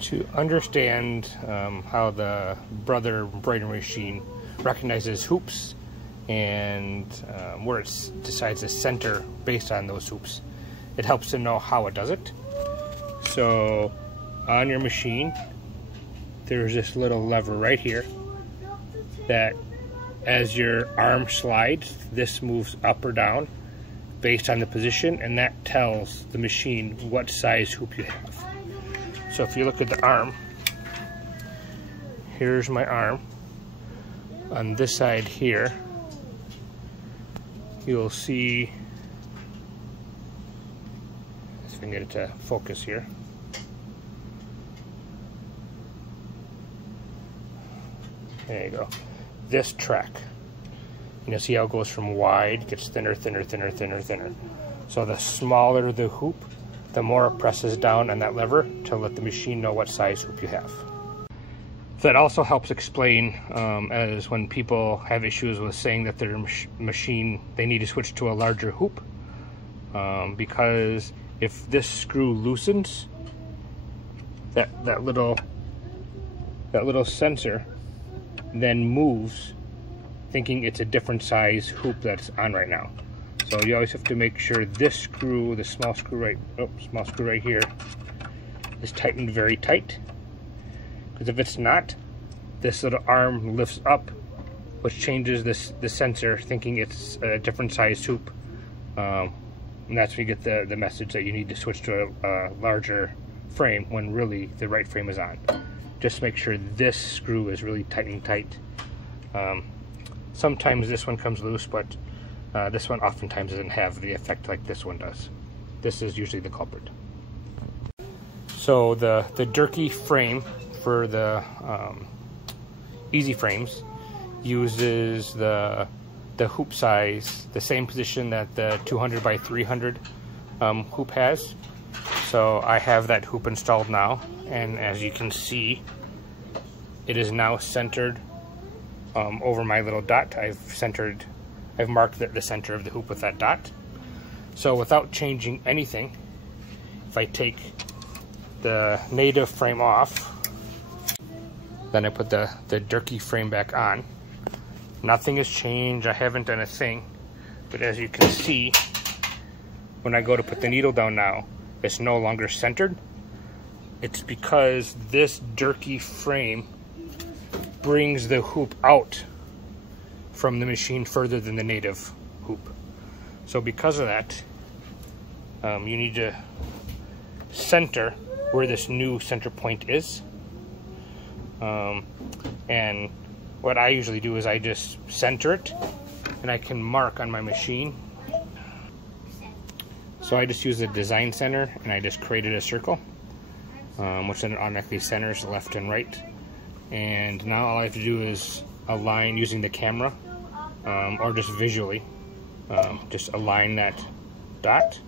To understand how the Brother embroidery machine recognizes hoops and where it decides to center based on those hoops, it helps to know how it does it. So on your machine, there's this little lever right here that as your arm slides, this moves up or down based on the position, and that tells the machine what size hoop you have. So if you look at the arm, here's my arm. On this side here, you'll see, let's see if I can get it to focus here. There you go. This track. And you'll see how it goes from wide, gets thinner, thinner, thinner, thinner, thinner. So the smaller the hoop, the more it presses down on that lever to let the machine know what size hoop you have. So that also helps explain as when people have issues with saying that their machine, they need to switch to a larger hoop, because if this screw loosens, that little sensor then moves thinking it's a different size hoop that's on right now. So you always have to make sure this screw, the small screw right here, is tightened very tight. Because if it's not, this little arm lifts up, which changes the sensor, thinking it's a different size hoop. And that's when you get the message that you need to switch to a larger frame when really the right frame is on. Just make sure this screw is really tight. Sometimes this one comes loose, but this one oftentimes doesn't have the effect like this one does. This is usually the culprit. So the Durkee frame for the EZ Frames uses the hoop size, the same position that the 200 by 300 hoop has. So I have that hoop installed now, and as you can see, it is now centered over my little dot. I've marked the center of the hoop with that dot. So without changing anything, if I take the native frame off, then I put the Durkee frame back on. Nothing has changed, I haven't done a thing, but as you can see, when I go to put the needle down now, it's no longer centered. It's because this Durkee frame brings the hoop out from the machine further than the native hoop. So because of that, you need to center where this new center point is. And what I usually do is I just center it, and I can mark on my machine. So I just use the design center, and I just created a circle, which then automatically centers left and right. And now all I have to do is align using the camera, or just visually, just align that dot,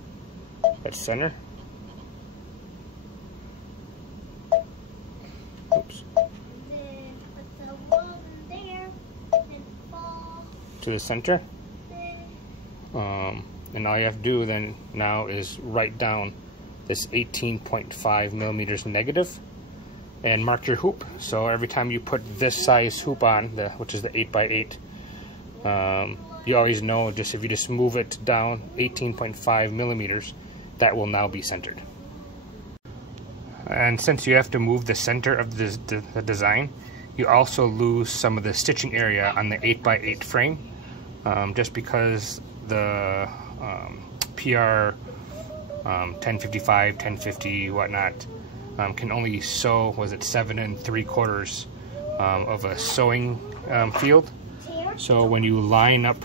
that center. Oops. To the center. And all you have to do then now is write down this 18.5 millimeters negative and mark your hoop. So every time you put this size hoop on, which is the 8x8, you always know, just if you just move it down 18.5 millimeters, that will now be centered. And since you have to move the center of the design, you also lose some of the stitching area on the 8x8 frame, just because the PR 1055, 1050, whatnot, can only sew, was it 7 3/4 of a sewing field. So when you line up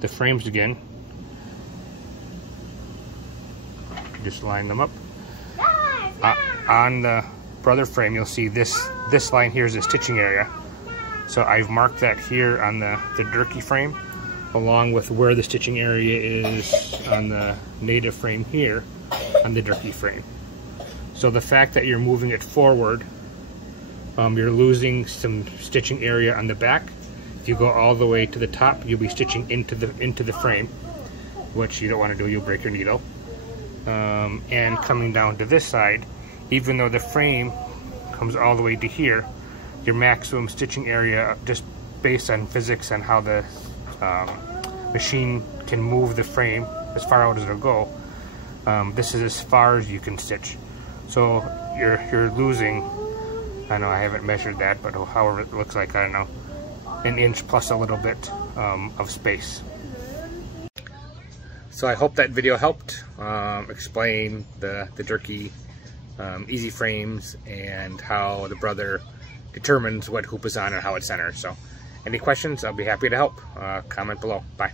the frames again, just line them up. On the Brother frame, you'll see this line here is the stitching area. So I've marked that here on the Durkee frame, along with where the stitching area is on the native frame here on the Durkee frame. So the fact that you're moving it forward, you're losing some stitching area on the back. If you go all the way to the top, you'll be stitching into the frame, which you don't want to do, you'll break your needle. And coming down to this side, even though the frame comes all the way to here, your maximum stitching area, just based on physics and how the machine can move the frame as far out as it'll go, this is as far as you can stitch. So you're losing, I know I haven't measured that, but however it looks like, I don't know, an inch plus a little bit of space. So I hope that video helped explain the Durkee EZ Frames and how the brother determines what hoop is on and how it's centered. So any questions, I'll be happy to help. Comment below. Bye.